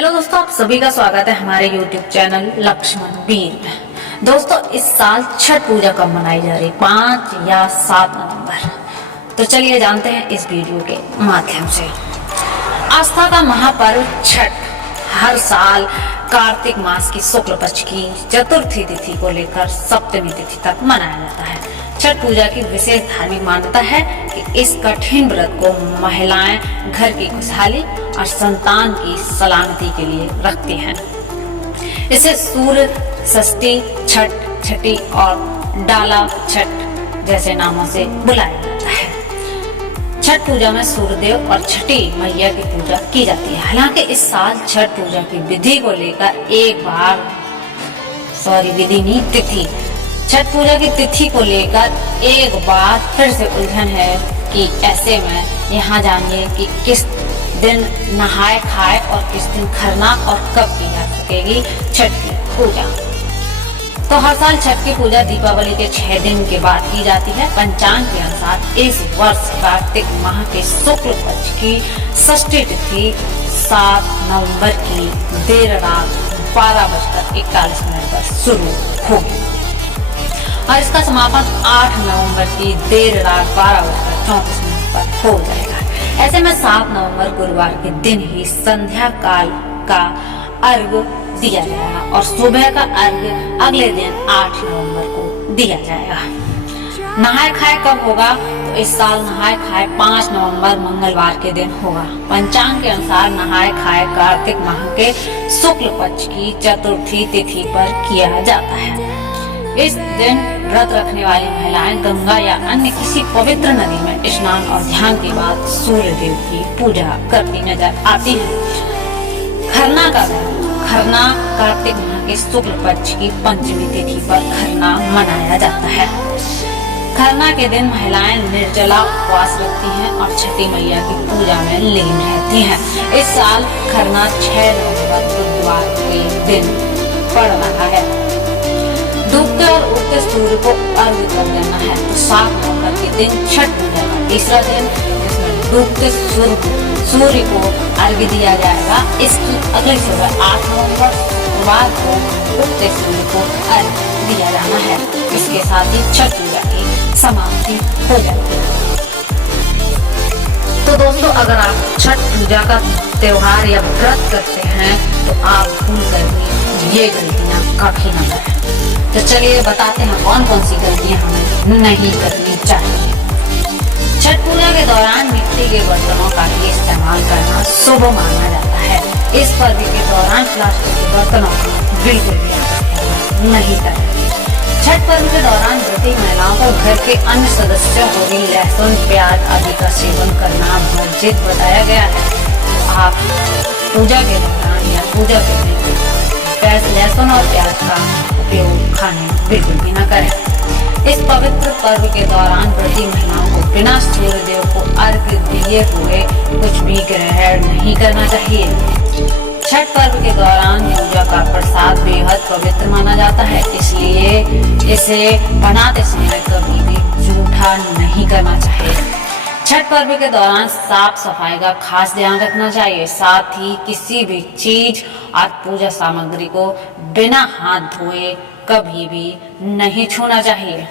Hello दोस्तों, आप सभी का स्वागत है हमारे YouTube चैनल लक्ष्मण वीर में। दोस्तों, इस साल छठ पूजा कब मनाई जा रही, 5 या 7 नवंबर? तो चलिए जानते हैं इस वीडियो के माध्यम से। आस्था का महापर्व छठ हर साल कार्तिक मास की शुक्ल पक्ष की चतुर्थी तिथि को लेकर सप्तमी तिथि तक मनाया जाता है। छठ पूजा की विशेष धार्मिक मान्यता है कि इस कठिन व्रत को महिलाएं घर की खुशहाली और संतान की सलामती के लिए रखती हैं। इसे सूर्य षष्ठी, छठ, छठी और डाला छठ जैसे नामों से बुलाया जाता है। छठ पूजा में सूर्यदेव और छठी मैया की पूजा की जाती है। हालांकि इस साल छठ पूजा की विधि को लेकर तिथि छठ पूजा की तिथि को लेकर एक बार फिर से उलझन है कि ऐसे में यहाँ जानिए कि किस दिन नहाए खाए और किस दिन खरना और कब की जा सकेगी छठ की पूजा। तो हर साल छठ की पूजा दीपावली के 6 दिन के बाद की जाती है। पंचांग के अनुसार इस वर्ष कार्तिक माह के शुक्ल पक्ष की षष्ठी तिथि 7 नवंबर की देर रात 12:41 पर शुरू होगी और इसका समापन 8 नवंबर की देर रात 12:34 पर हो जाएगा। ऐसे में 7 नवंबर गुरुवार के दिन ही संध्या काल का अर्घ्य दिया जाएगा और सुबह का अर्घ्य अगले दिन 8 नवंबर को दिया जाएगा। नहाए खाए कब होगा? तो इस साल नहाए खाए 5 नवंबर मंगलवार के दिन होगा। पंचांग के अनुसार नहाए खाए कार्तिक माह के शुक्ल पक्ष की चतुर्थी तिथि पर किया जाता है। इस दिन व्रत रखने वाली महिलाएं गंगा या अन्य किसी पवित्र नदी में स्नान और ध्यान के बाद सूर्य देव की पूजा करती नजर आती है। खरना कार्तिक माह के शुक्ल पक्ष की पंचमी तिथि पर खरना मनाया जाता है। खरना के दिन महिलाएं निर्जला उपवास रखती हैं और छठी मैया की पूजा में लीन रहती हैं। इस साल खरना 6 नवंबर बुधवार के दिन पड़ रहा है। डूबते और उगते सूर्य को अर्घ्य कर देना है। तो 7 नवंबर के दिन छठ पूजा का तीसरा दिन, जिसमें डूबते सूर्य को अर्घ्य दिया जाएगा। इसकी अगली सुबह 8 नवंबर शुक्रवार को उगते सूर्य को अर्घ्य दिया जाना है। इसके साथ ही छठ पूजा की समाप्ति हो जाती है। तो दोस्तों, अगर आप छठ पूजा का त्योहार या व्रत करते हैं तो आप भूल कर ये गलतियां कभी न करें। तो चलिए बताते हैं कौन कौन सी गलतियां हमें नहीं करनी चाहिए। छठ पूजा के दौरान मिट्टी के बर्तनों का ही इस्तेमाल करना शुभ माना जाता है। इस पर्व के दौरान प्लास्टिक के बर्तनों का बिल्कुल भी इस्तेमाल नहीं करें। छठ पर्व के दौरान व्रती महिलाओं को घर के अन्य सदस्यों को भी लहसुन, प्याज आदि का सेवन करना वर्जित बताया गया है। आप पूजा के दौरान या पूजा के दिन लहसुन और प्याज का उपयोग खाने बिल्कुल भी न करें। इस पवित्र पर्व के दौरान व्रती महिलाओं को बिना सूर्यदेव को अर्घ्य दिए हुए कुछ भी ग्रहण नहीं करना चाहिए। छठ पर्व के दौरान पूजा का प्रसाद बेहद पवित्र माना जाता है, इसलिए इसे बनाते समय कभी भी जूठा नहीं करना चाहिए। छठ पर्व के दौरान साफ सफाई का खास ध्यान रखना चाहिए। साथ ही किसी भी चीज और पूजा सामग्री को बिना हाथ धोए कभी भी नहीं छूना चाहिए।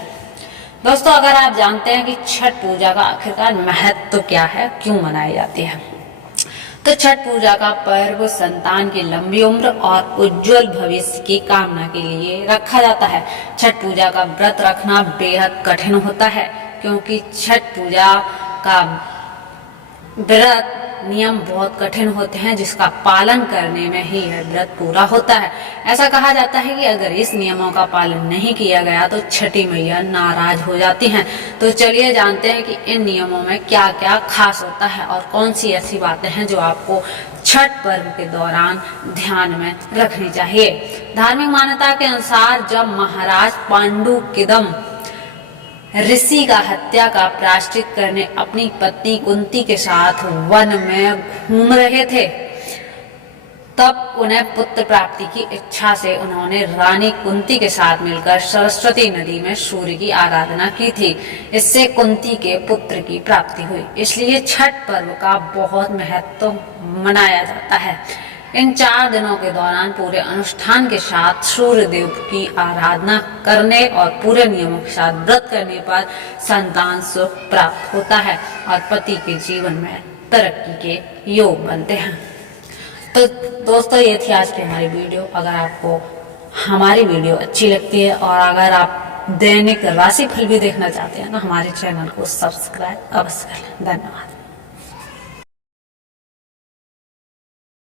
दोस्तों, अगर आप जानते हैं कि छठ पूजा का आखिरकार महत्व तो क्या है, क्यों मनाई जाती है, तो छठ पूजा का पर्व संतान की लंबी उम्र और उज्जवल भविष्य की कामना के लिए रखा जाता है। छठ पूजा का व्रत रखना बेहद कठिन होता है, क्योंकि छठ पूजा का व्रत नियम बहुत कठिन होते हैं, जिसका पालन करने में ही यह व्रत पूरा होता है। ऐसा कहा जाता है कि अगर इस नियमों का पालन नहीं किया गया तो छठी मैया नाराज हो जाती हैं। तो चलिए जानते हैं कि इन नियमों में क्या क्या खास होता है और कौन सी ऐसी बातें हैं जो आपको छठ पर्व के दौरान ध्यान में रखनी चाहिए। धार्मिक मान्यता के अनुसार जब महाराज पांडु किदम ऋषि का हत्या का प्रायश्चित करने अपनी पत्नी कुंती के साथ वन में घूम रहे थे, तब उन्हें पुत्र प्राप्ति की इच्छा से उन्होंने रानी कुंती के साथ मिलकर सरस्वती नदी में सूर्य की आराधना की थी। इससे कुंती के पुत्र की प्राप्ति हुई। इसलिए छठ पर्व का बहुत महत्व मनाया जाता है। इन 4 दिनों के दौरान पूरे अनुष्ठान के साथ सूर्य देव की आराधना करने और पूरे नियमों के साथ व्रत करने पर संतान सुख प्राप्त होता है और पति के जीवन में तरक्की के योग बनते हैं। तो दोस्तों, ये थी आज की हमारी वीडियो। अगर आपको हमारी वीडियो अच्छी लगती है और अगर आप दैनिक राशिफल भी देखना चाहते हैं तो हमारे चैनल को सब्सक्राइब अवश्य कर लें। धन्यवाद।